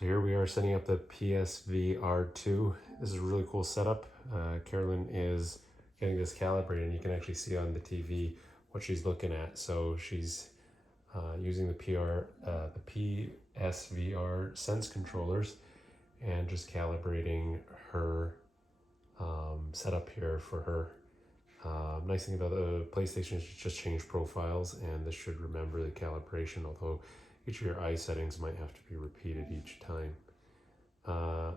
So here we are setting up the PSVR2. This is a really cool setup. Carolyn is getting this calibrated, and you can actually see on the TV what she's looking at. So she's using the PSVR sense controllers and just calibrating her setup here for her. Nice thing about the PlayStation is you just change profiles, and this should remember the calibration, although each of your eye settings might have to be repeated each time.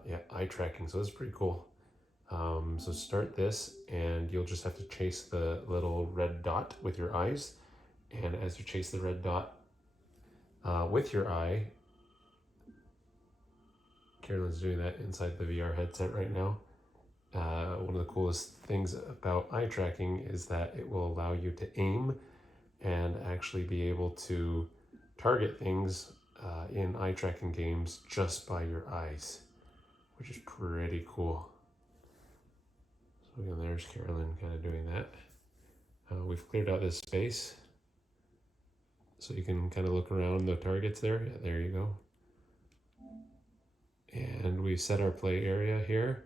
Yeah, eye tracking, so this is pretty cool. So start this, and you'll just have to chase the little red dot with your eyes, and as you chase the red dot with your eye, Carolyn's doing that inside the VR headset right now. One of the coolest things about eye tracking is that it will allow you to aim and actually be able to target things in eye tracking games just by your eyes, which is pretty cool. So again, there's Carolyn kind of doing that. We've cleared out this space so you can kind of look around the targets there. Yeah, there you go. And we set our play area here.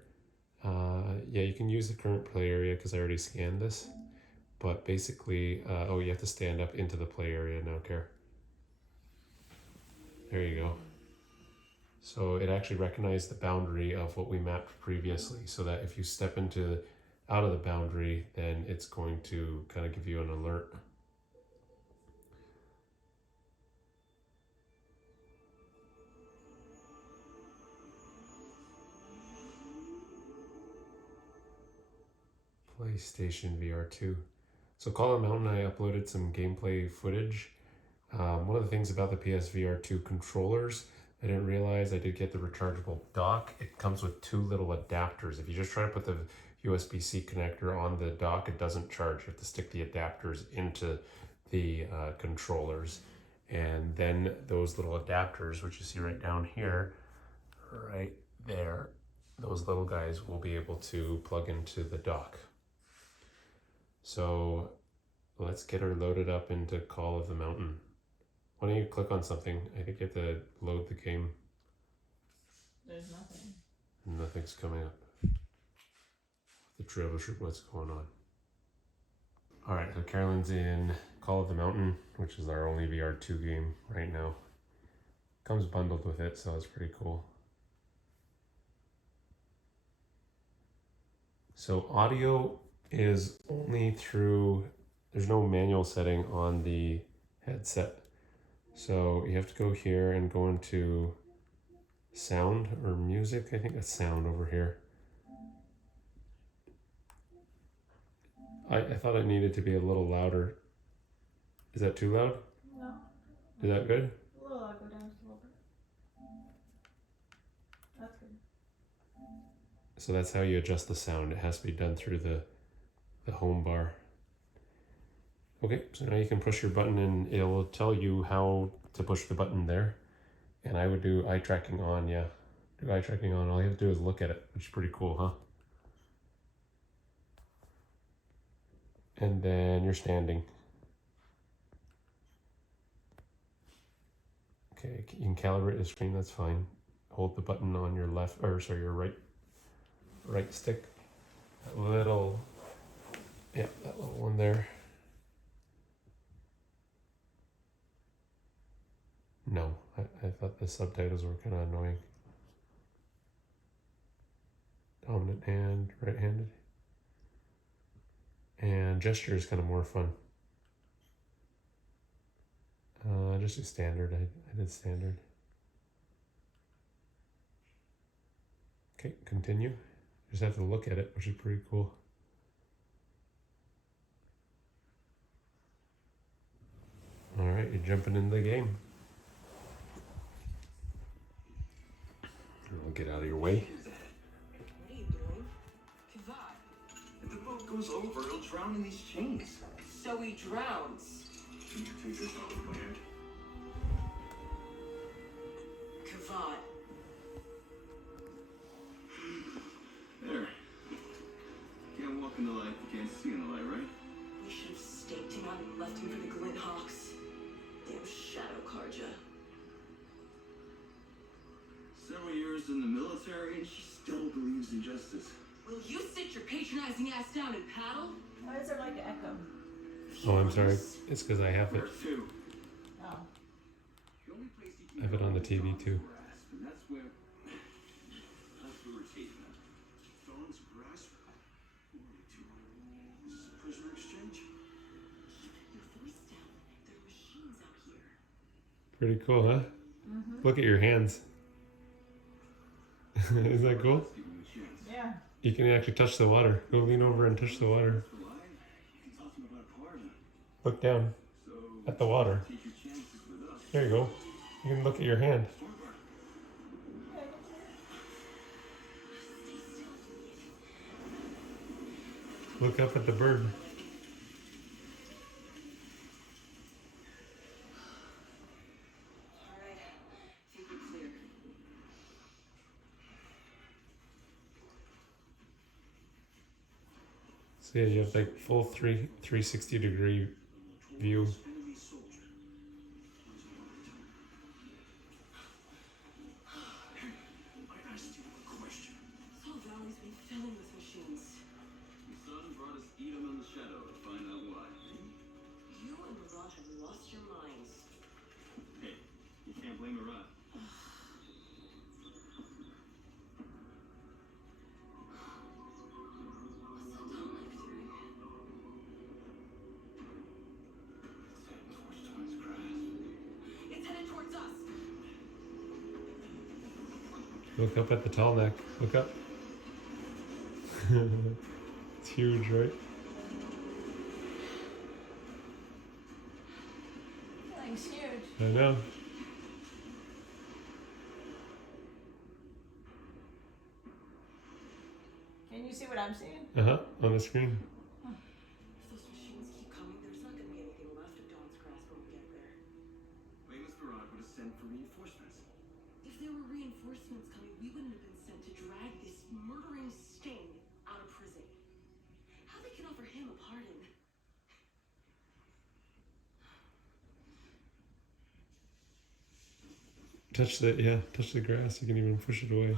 Yeah, you can use the current play area because I already scanned this. But basically, oh, you have to stand up into the play area now, Care. There you go. So it actually recognized the boundary of what we mapped previously, so that if you step out of the boundary, then it's going to kind of give you an alert. PlayStation VR2. So Call of the Mountain, I uploaded some gameplay footage. One of the things about the PSVR2 controllers, I didn't realize I did get the rechargeable dock. It comes with two little adapters. If you just try to put the USB-C connector on the dock, it doesn't charge. You have to stick the adapters into the controllers. And then those little adapters, which you see right down here, right there, those little guys will be able to plug into the dock. So let's get her loaded up into Call of the Mountain. Why don't you click on something? I think you have to load the game. There's nothing. Nothing's coming up. The troubleshoot what's going on. Alright, so Carolyn's in Call of the Mountain, which is our only VR2 game right now. Comes bundled with it, so it's pretty cool. So audio is only through, there's no manual setting on the headset. So you have to go here and go into sound or music. I think that's sound over here. I thought it needed to be a little louder. Is that too loud? No. Is that good? A little louder, go down just a little bit. That's good. So that's how you adjust the sound. It has to be done through the home bar. Okay, so now you can push your button and it'll tell you how to push the button there. And I would do eye tracking on, yeah. Do eye tracking on, all you have to do is look at it, which is pretty cool, huh? And then you're standing. Okay, you can calibrate the screen, that's fine. Hold the button on your your right stick. That little one there. No, I thought the subtitles were kind of annoying. Dominant hand, right-handed. And gesture is kind of more fun. Just do standard. I did standard. Okay, continue. Just have to look at it, which is pretty cool. All right, you're jumping into the game. I'll get out of your way. What are you doing? Kivad. If the boat goes over, it'll drown in these chains. So he drowns. You think there's no land? Kivad. There. Can't walk in the light, you can't see in the light, right? We should have staked him out and left him for the Glint Hawks. Damn Shadow Karja. So, and she still believes in justice. Will you sit your patronizing ass down and paddle? Why is there like an echo? Oh, I'm sorry. It's because I have it. Where to? Oh. The only place you I have it on the TV too. grasp, and that's where we're taking them. Dawn's grasp? Who are we to? Is this a prisoner exchange? Keep your voice down. There are machines out here. Pretty cool, huh? Look at your hands. Isn't that cool? Give him a chance. Yeah. You can actually touch the water. Go lean over and touch the water. For life, you can talk to him about a pardon. Look down So, at the water. take your chances with us. There you go. You can look at your hand. Look up at the bird. All right. I think we're clear. So yeah, you have like full 360 degree view. Enemy soldier. I asked you a question. This whole valley's been filling with machines. Your son brought us Edom in the shadow to find out why. You and Marat have lost your minds. Hey, you can't blame Marat. What's that Tom like doing? It's heading towards Dawn's grasp. It's headed towards us. Look up at the tall neck. Look up. It's huge, right? Thing's huge. I know. Can you see what I'm seeing? On the screen. If those machines keep coming, there's not going to be anything left of Dawn's grasp when we get there. Famous Marat would have sent for reinforcements. If there were reinforcements coming, we wouldn't have been sent to drag this murdering stain out of prison. How they can offer him a pardon? Touch the grass. You can even push it away.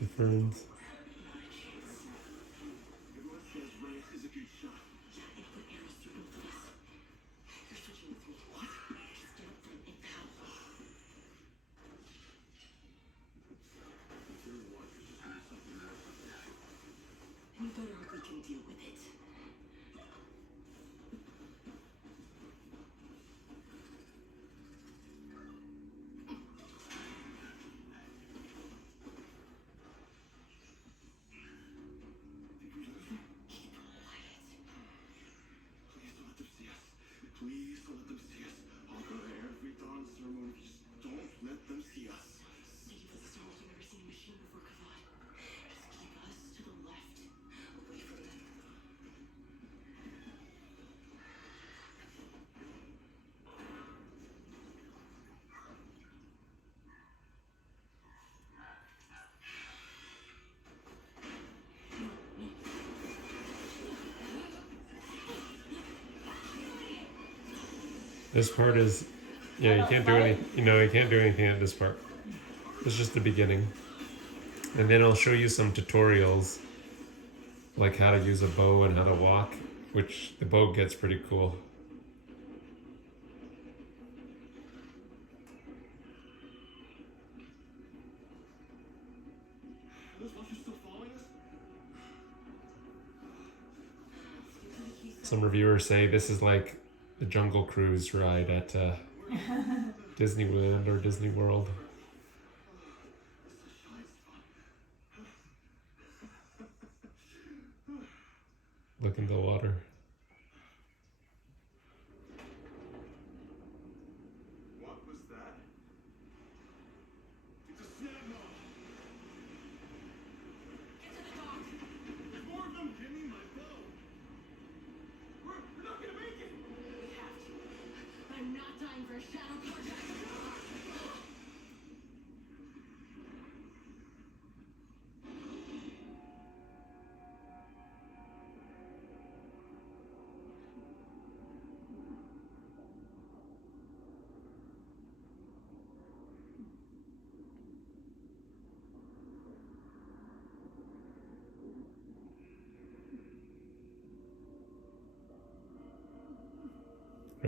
The ferns. Everyone says Reyes is a good shot. Yeah, and put arrows through both of us. You're switching with me. What? Just get up front and paddle. If you're a watcher, just do something more about that. And you better hope we can deal with it. Did we lose them? Keep quiet. Please don't let them see us. Please don't let them see us. I'll go to every dawn ceremony. Just don't let them see us. Save us, Star. You've never seen a machine before, Kavad. Just keep us to the left, away from them. This part is, yeah, you can't do any, you can't do anything at this part. It's just the beginning. And then I'll show you some tutorials, like how to use a bow and how to walk, which the bow gets pretty cool. Are those watchers still following us? Some reviewers say this is like the Jungle Cruise ride at Disneyland or Disney World. Look in the water. What was that? It's a snap moth. Get to the dock. There's more of them. Give me my bow. We're not gonna make it. We have to. I'm not dying for a shadow project.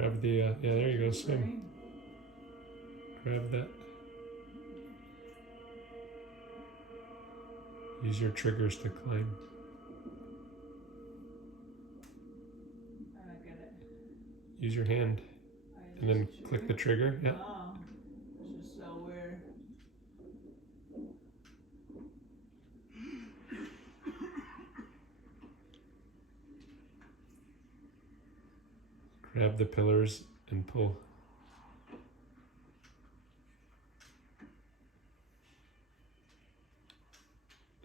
Grab the, yeah, there you go, swim. Grab that. Use your triggers to climb. I don't get it. Use your hand and then click the trigger. Yeah. Oh, this is so weird. Grab the pillars and pull.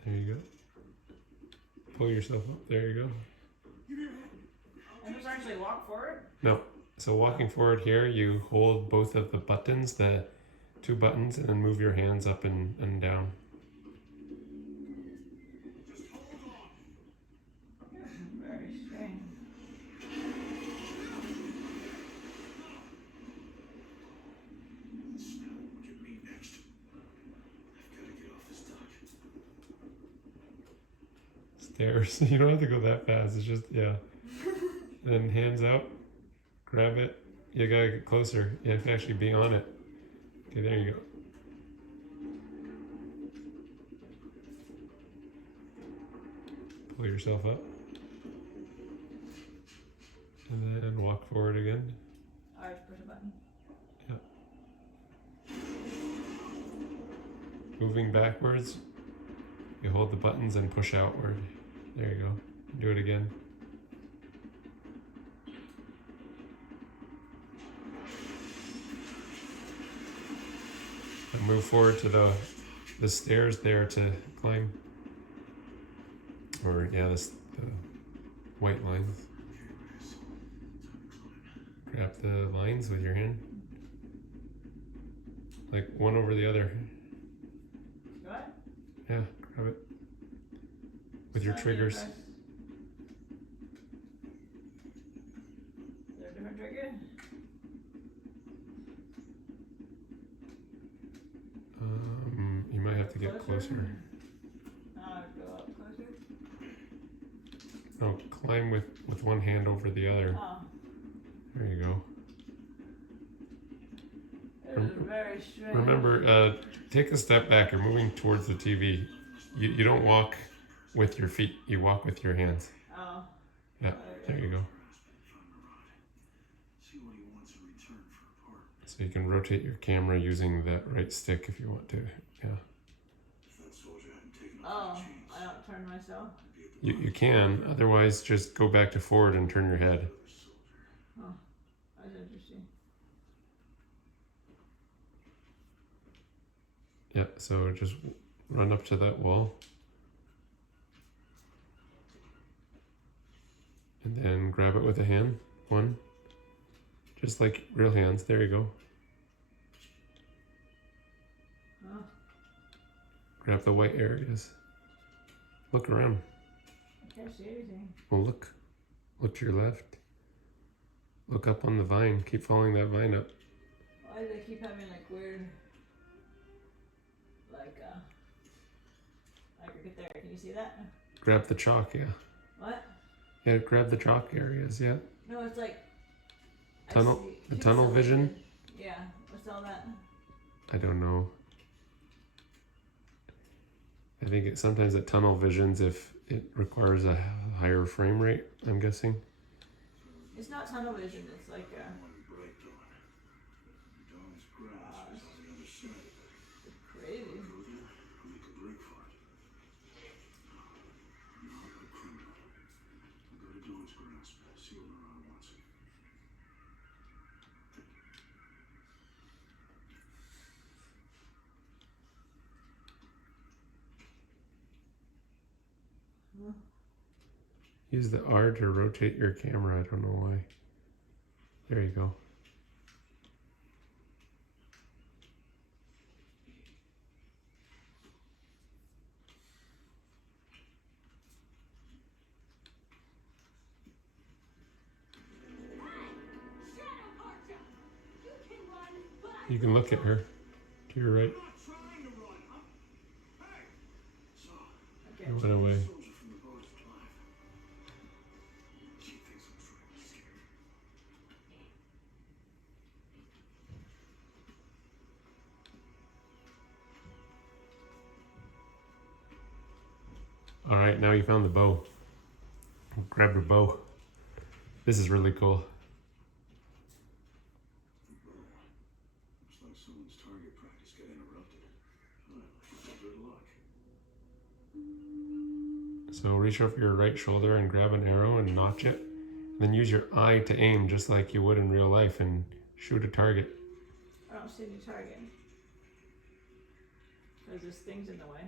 There you go. Pull yourself up. There you go. And just actually walk forward? No. So walking forward here, you hold both of the buttons, the 2 buttons, and then move your hands up and down. Just hold on. Very strange. Get me next. I've got to get off this dock. Stairs. You don't have to go that fast. It's just, yeah. And then hands out. Grab it. You gotta get closer. You have to actually be on it. Okay, there you go. Pull yourself up. And then walk forward again. Alright, push a button. Moving backwards, you hold the buttons and push outward. There you go. Do it again. And move forward to the stairs there to climb. Or yeah, the white lines. Grab the lines with your hand. Like one over the other. What? Yeah, grab it. With your Sign triggers. press. Is there a different trigger? You might have to get closer. Go up closer. No, climb with one hand over the other. Oh, There you go. this is very strange. Remember, take a step back. You're moving towards the TV. You don't walk with your feet. You walk with your hands. Oh. Yeah, there you go. See what he wants in return for a part. So you can rotate your camera using that right stick if you want to. Yeah. If that soldier hadn't taken Oh, off the chains, I don't turn myself. I'd be at the You can. Otherwise, just go back to forward and turn your head. other soldier. Oh, that's interesting. Yeah, so just run up to that wall. And then grab it with a hand. One. Just like real hands. There you go. Oh, Grab the white areas. Look around. I can't see anything. Well, look. Look to your left. Look up on the vine. Keep following that vine up. Why do they keep having like weird, like right there? Can you see that? Grab the chalk, yeah. What? Yeah, grab the chalk areas, yeah. No, it's like I Tunnel- see the tunnel pixelated. vision? Yeah. What's all that? I don't know. I think sometimes it tunnel visions if it requires a higher frame rate, I'm guessing. It's not tunnel vision. It's like One bright dawn. Dawn's grass is on the other side. crazy. Go there, I'll make a break for it. I'm not a criminal. I'll go to Dawn's grasp, see what Moran wants. Use the R to rotate your camera, I don't know why. There you go. You can look at her to your right. I'm not trying to run. Hey! So, Okay. It went away. soldier from the boat is alive. She thinks I'm trying to escape. All right, now you found the bow. Grab your bow. This is really cool. Looks like someone's target practice got interrupted. Well, good luck. So reach over your right shoulder and grab an arrow and notch it. Then use your eye to aim just like you would in real life and shoot a target. I don't see any target. There's things in the way.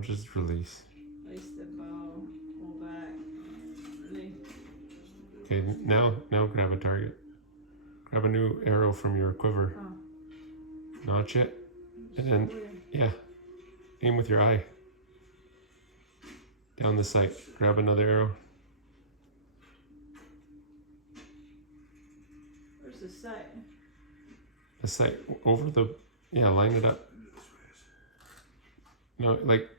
Just release. Release the bow. Pull back. Release. Okay, now grab a target. Grab a new arrow from your quiver. Oh. Notch it. And then, Weird. yeah, aim with your eye. Down the sight. Grab another arrow. Where's the sight? The sight over the, yeah, line it up. No, like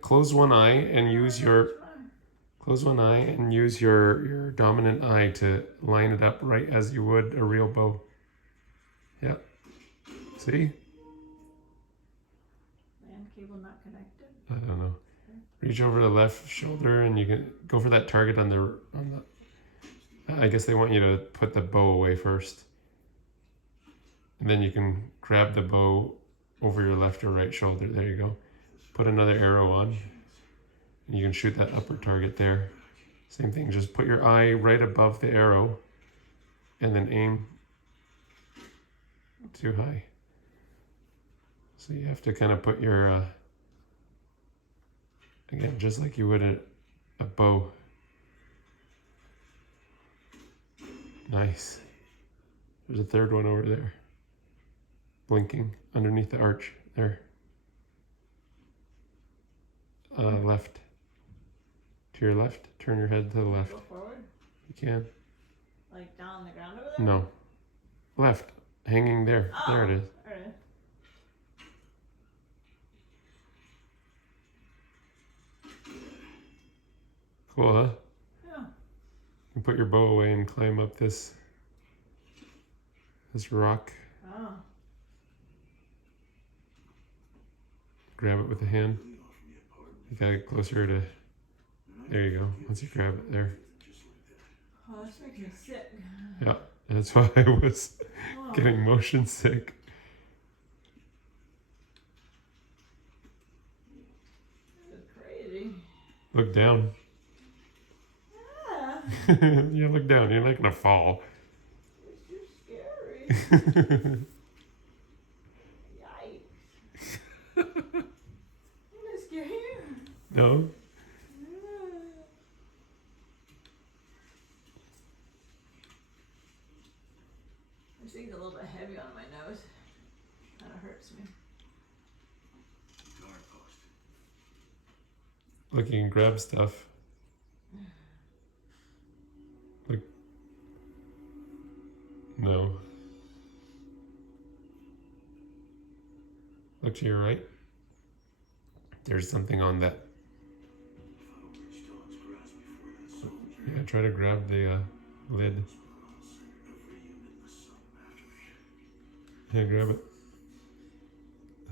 close one eye and use your your dominant eye to line it up right as you would a real bow. Yeah. See? Land cable not connected. I don't know. Reach over the left shoulder and you can go for that target on the. I guess they want you to put the bow away first. And then you can grab the bow over your left or right shoulder. There you go. Put another arrow on. And you can shoot that upper target there. Same thing, just put your eye right above the arrow and then aim too high. So you have to kind of put your, again, just like you would a bow. Nice. There's a third one over there. Blinking underneath the arch there. Left. To your left. Turn your head to the left. Go forward. You can. Like down on the ground over there? No. Left. Hanging there. Oh, There it is. There it is. Cool, huh? Yeah. You put your bow away and climb up this rock. Oh. Grab it with a hand. You gotta get closer to. There you go. Once you grab it there. Oh, that's making me sick. Yeah, that's why I was Oh. getting motion sick. This is crazy. Look down. Yeah. Yeah, look down. You're not gonna fall. It's too scary. Yikes. Did I scare you? No? This thing's a little bit heavy on my nose. Kind of hurts me. Guard post. Look, you can grab stuff. Look. No. Look to your right. There's something on that. If I don't reach Dawn's grasp before that soldier, Yeah, try to grab the lid. I'll send every unit in the sun after me. Yeah, grab it.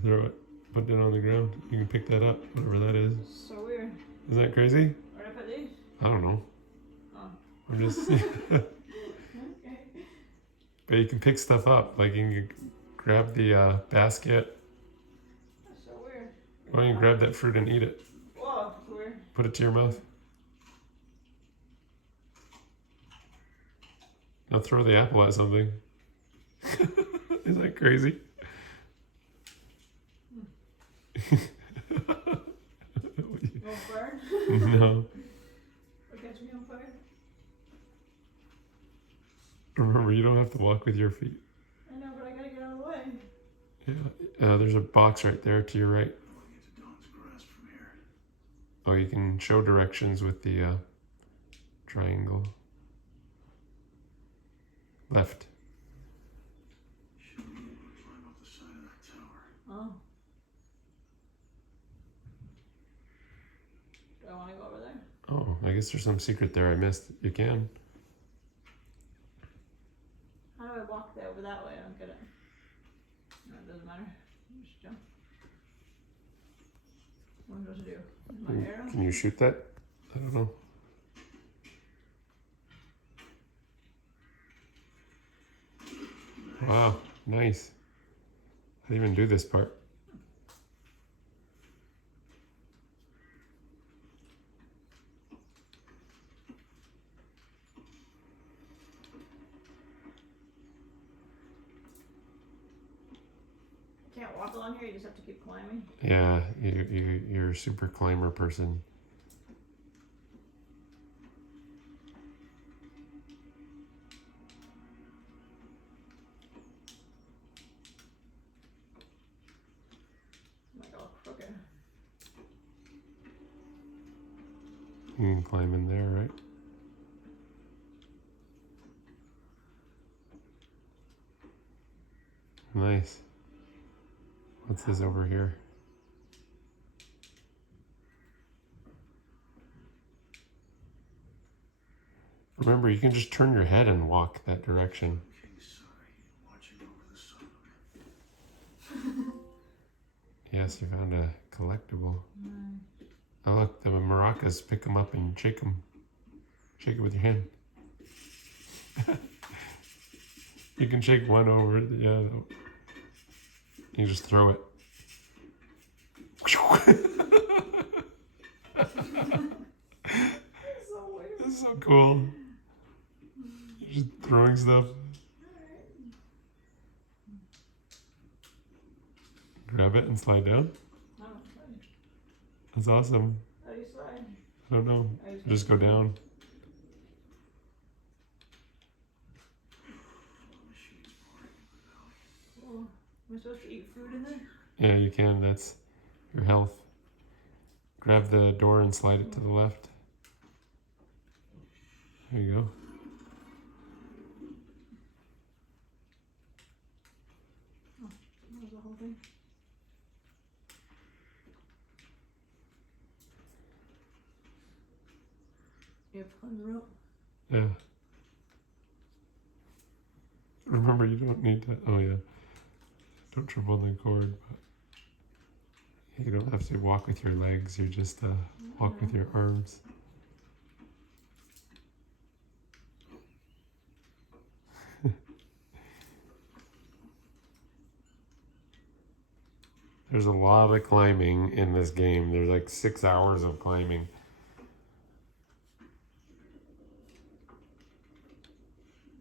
Throw it. Put it on the ground. You can pick that up, whatever that is. So weird. Isn't that crazy? Where'd I put these? I don't know. Oh. I'm just. Okay. But you can pick stuff up. Like you can grab the basket. That's so weird. Or you can grab that fruit and eat it. Whoa, that's weird. Put it to your mouth. Now throw the apple at something. Is that crazy? You on fire? No. Or catch me on fire? Remember, you don't have to walk with your feet. I know, but I gotta get out of the way. Yeah. There's a box right there to your right. I want to get to Dawn's grasp from here. Oh, you can show directions with the triangle. Left. Should be able to climb up the side of that tower. Oh. Do I want to go over there? Oh, I guess there's some secret there I missed. You can. How do I walk there over that way? I don't get it. No, it doesn't matter. Just jump. What? am I supposed to do? My arrow? Can you shoot that? I don't know. Wow, nice. I didn't even do this part. Can't walk along here, you just have to keep climbing. Yeah, you're a super climber person. Like all crooked. You can climb in there, right? Nice. What's this over here? Remember, you can just turn your head and walk that direction. King's sorry, watching over the sun. Yes, you found a collectible. Oh look, the maracas. Pick them up and shake them. Shake it with your hand. You can shake one over the other. You just throw it. It's so weird. This is so cool. You're just throwing stuff. Grab it and slide down. Oh, okay. That's awesome. How do you slide? I don't know. I Just go down. Machines pouring in the valley. Cool. Am I supposed to eat food in there? Yeah, you can. That's your health. Grab the door and slide it to the left. There you go. That was the whole thing. You have to climb the rope. Yeah. Remember, you don't need to. Oh, yeah. Don't trip on the cord. But you don't have to walk with your legs. You just walk with your arms. There's a lot of climbing in this game. There's like 6 hours of climbing.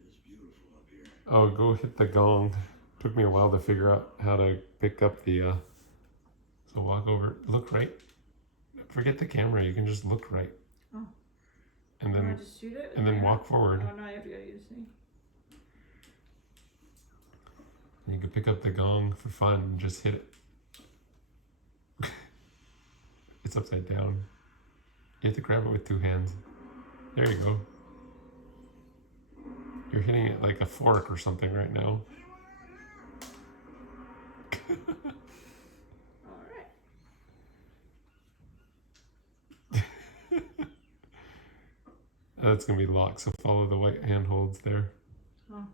It's beautiful up here. Oh, go hit the gong. Took me a while to figure out how to pick up the. So walk over. Look right. Forget the camera. You can just look right. Oh. And Can I then just shoot it? and then walk forward. Oh, no, you have to go use me. You can pick up the gong for fun and just hit it. It's upside down. You have to grab it with 2 hands. There you go. You're hitting it like a fork or something right now. Alright. That's gonna be locked, so follow the white handholds there. Oh.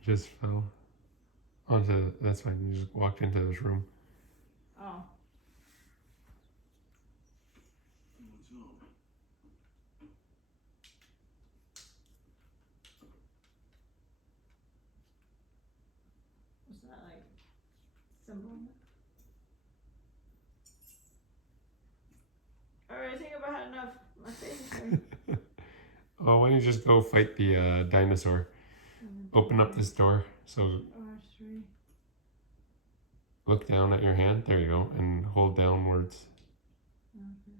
You just fell onto. That's fine. You just walked into this room. Oh. Someone's home. What's that like? Symbol? Alright, I think I've had enough. My face is hurting. Oh, why don't you just go fight the dinosaur? Open up this door. So R3. look down at your hand. There you go, and hold downwards. Okay.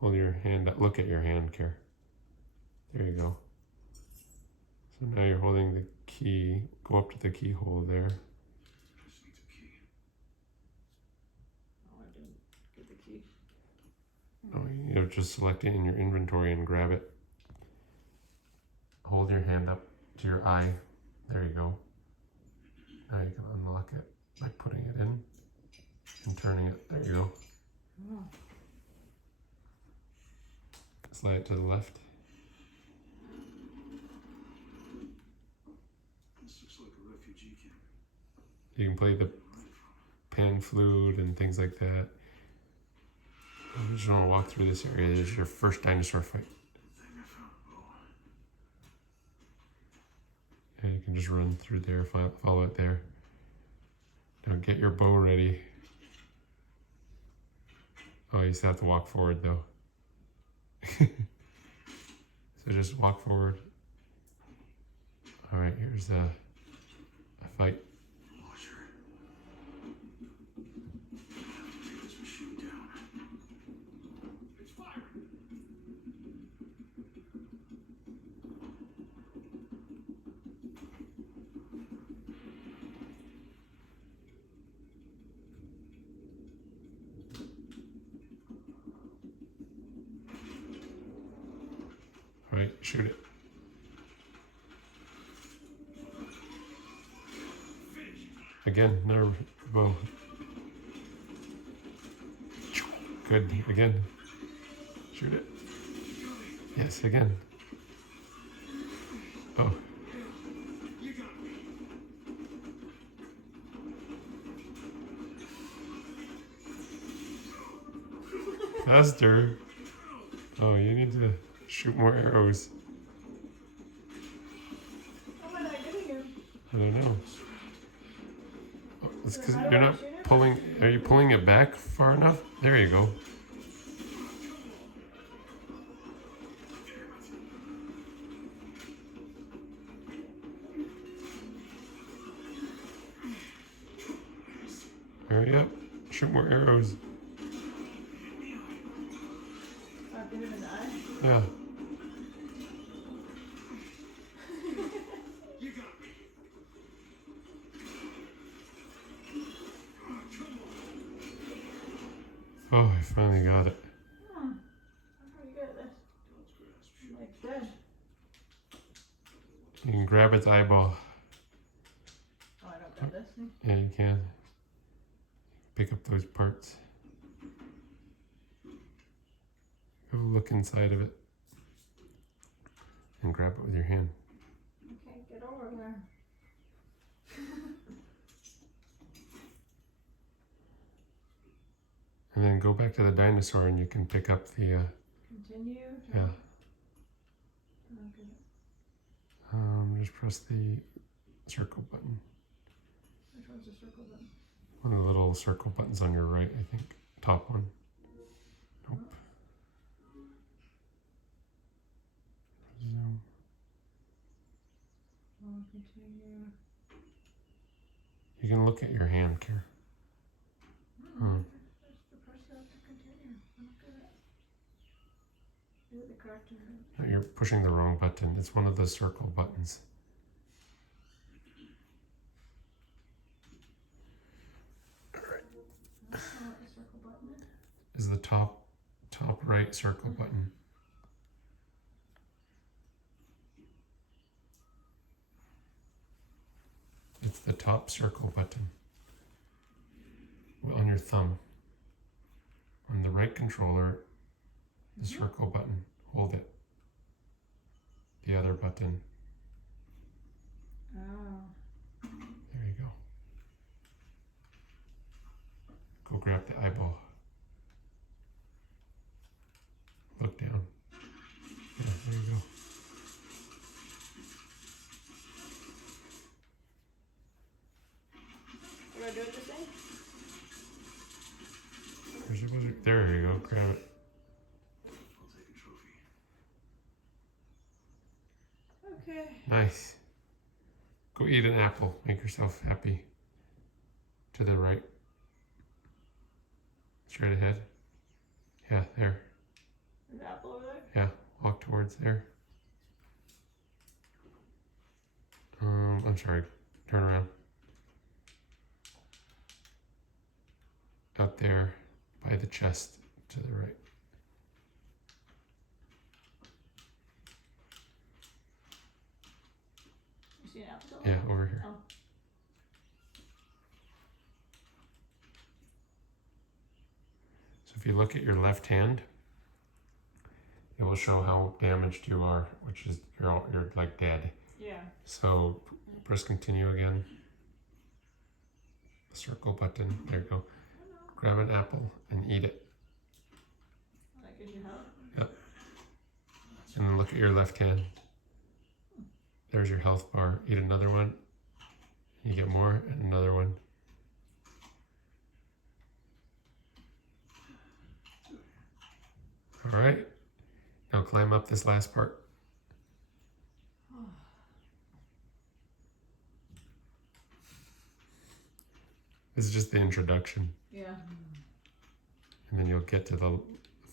Hold your hand up. Look at your hand, Care. There you go. So now you're holding the key. Go up to the keyhole there. Just needs a key. Oh, I do key. Oh, you know, just select it in your inventory and grab it. Hold your hand up to your eye. There you go. Now you can unlock it by putting it in and turning it. There you go. Oh. Slide it to the left. This looks like a refugee camp. You can play the pan flute and things like that. I just want to walk through this area. This is your first dinosaur fight. Thing I found a bow. And you can just run through there, follow it there. Now get your bow ready. Oh, you still have to walk forward though. So just walk forward. All right, here's a fight. Launcher. I have to take this machine down. It's firing. All right, shoot it. Again, another bow. Good, again. Shoot it. Yes, again. Oh. You got me. Faster. Oh, you need to shoot more arrows. How am I not getting him? I don't know. Oh, it's because How do you're I not shoot it? pulling. Are you pulling it back far enough? There you go. Hurry up. Shoot more arrows. I'll get him in the eye. Yeah. You got me. Oh, I finally got it. I'm pretty good at this. Don't grasp. I'm like dead. You can grab its eyeball. Oh, I don't got this thing. Yeah, you can. Pick up those parts. Go look inside of it. And grab it with your hand. I can't get over there. And then go back to the dinosaur and you can pick up the, Continue. yeah. Okay. Just press the circle button. Which one's the circle button? One of the little circle buttons on your right, I think. Top one. Nope. Zoom. Oh, continue. You can look at your hand, Kier. Hmm. That's the press out to continue. I'm good. Do it the correct way. No, you're pushing the wrong button. It's one of the circle buttons. That's not what the circle button is. Is the top right circle button. It's the top circle button. On your thumb. On the right controller, the circle button. Hold it. The other button. Oh. There you go. Go grab the eyeball. Look down. Yeah, there you go. Do I do it the same? Where's your buzzer? There you go. Grab it. I'll take a trophy. Okay. Nice. Go eat an apple. Make yourself happy. To the right. Straight ahead. Yeah, there. There's an apple over there? Yeah, walk towards there. I'm sorry. Turn around. Out there by the chest to the right. You see an apple? Yeah, over here. Oh. So if you look at your left hand, it will show how damaged you are, which is you're like dead. Yeah. So press continue again. Circle button. There you go. Grab an apple and eat it. That gives you help. Yep. And then look at your left hand. There's your health bar. Eat another one. You get more, and another one. All right. Now climb up this last part. This is just the introduction. Yeah. And then you'll get to the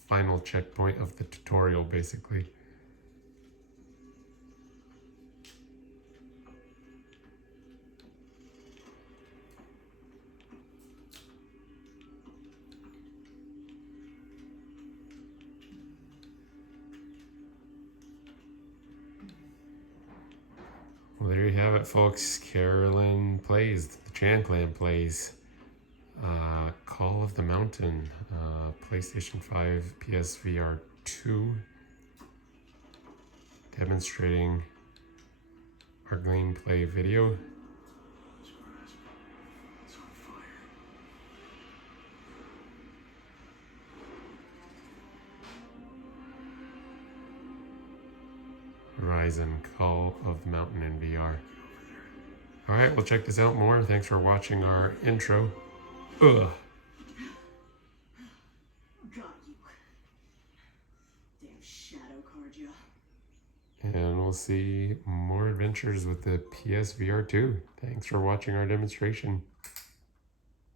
final checkpoint of the tutorial, basically. Well, there you have it, folks. Carolyn plays, the Chan Clan plays Call of the Mountain, PlayStation 5, PS VR2, demonstrating our gameplay video. It's on fire. Horizon Call of the Mountain in VR. All right, we'll check this out more. Thanks for watching our intro. Ugh. Got you. Damn shadow card, ya. And we'll see more adventures with the PS VR2. Thanks for watching our demonstration.